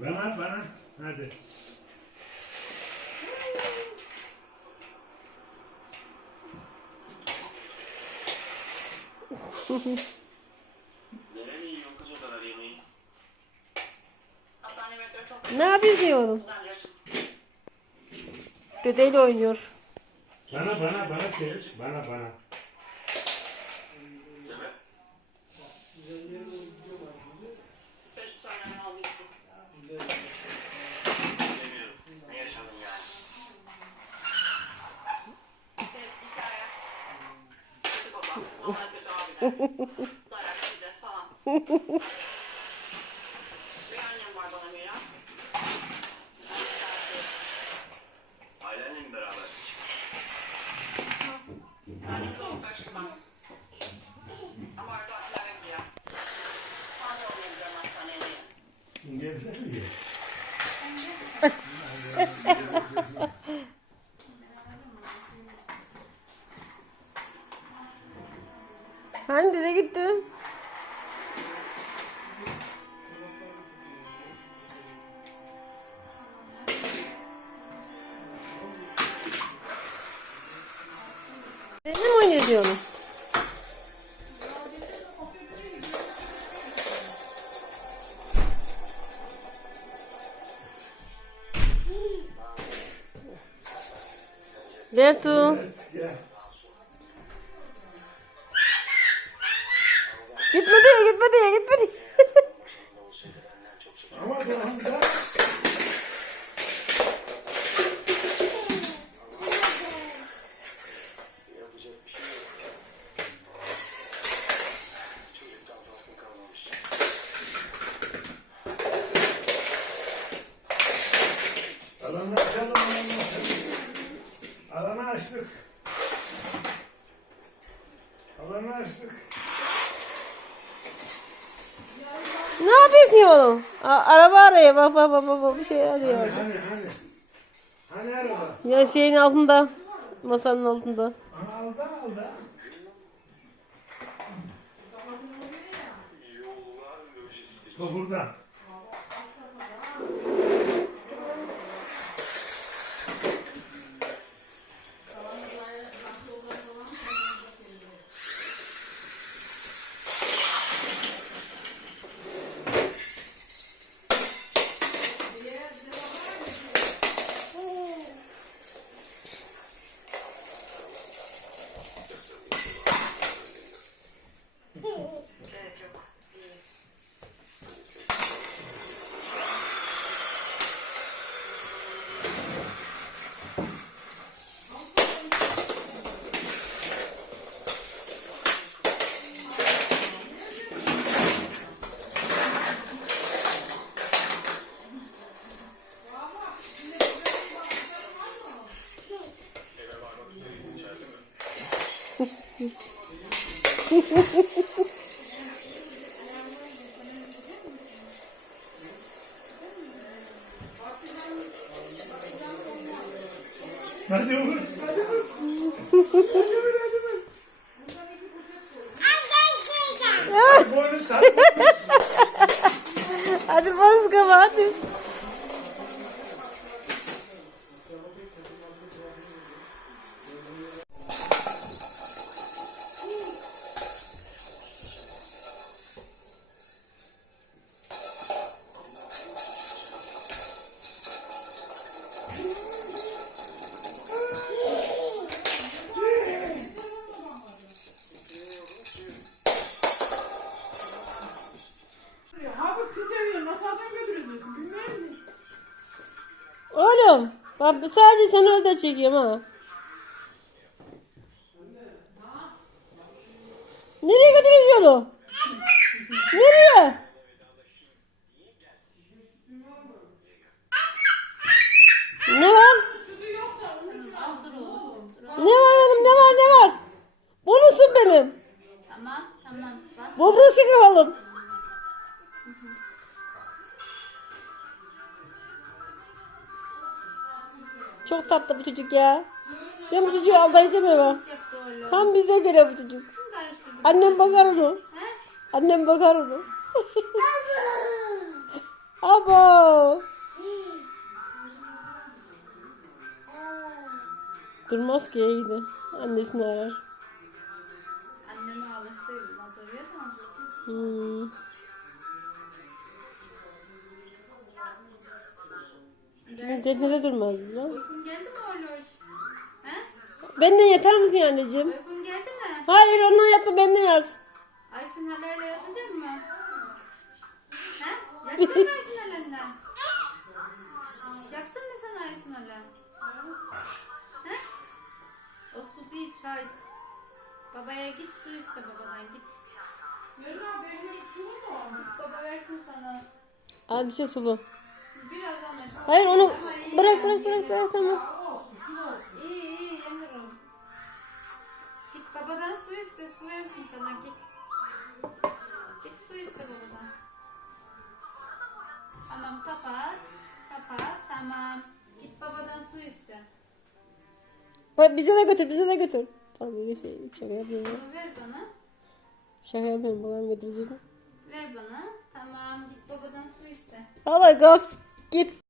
Bana bana. Hadi. Ne yapıyorsun oğlum? Dedeyle oynuyor. Bana bana bana şey. Bana bana. Dayak, şiddet falan. Bir annem var bana miras. Ben de. Ailenle mi beraber? Annem doğum kaçtı ben. Dede gitti? Dede mi oynuyor diyorum? Gitmedi ya gitmedi ya gitmedi. Alanı açtık. Alanı açtık. Ne yapıyorsun ya oğlum? A- araba arıyor bak bak bak bak, bir şey arıyor. Hani hani hani. Hani araba? Ya şeyin altında. Masanın altında. Aldı aldı. O burada. Hadi vur. Hadi vur. Hadi hadi vur. Hadi Oğlum bak sadece seni öyle çekiyorum ha. Nereye götürüyorsun onu? Nereye? Ne var? Ne var oğlum ne var ne var? Bonusun benim. Tamam tamam bas. Kavalım. Çok tatlı bu çocuk ya. Ben bu çocuğu aldayacağım oğlum. Tam bize göre bu çocuk. Annem bakar onu. Annem bakar onu. Abo. Durmaz ki evde. Annesini arar. Oraya da. Hmm. Cennete durmazdı lan. Uykun geldi mi Orloş? He? Benden yatar mısın ya anneciğim? Uykun geldi mi? Hayır onunla yatma benden yat. Ayşun halayla yatacak mı? He? Yatacak mı Ayşun halayla? Şşş, Yapsın mı sana Ayşun hala? He? O su değil çay. Babaya git su iste babadan git. Yarın abi benim su mu? Baba versin sana. Al bir şey sulu. Hayır onu bırak bırak bırak bırak tamam. İyi iyi. Git babadan su iste su versin sana git. Git su iste babadan. Tamam kapat. Kapat tamam. Git babadan su iste. Bak bize de götür bize de götür. Tamam bir şey şaka yapıyorum ya. Bunu ver bana. Şaka yapıyorum babam götürecek. Ver bana. Tamam git babadan su iste. Allah kalk git.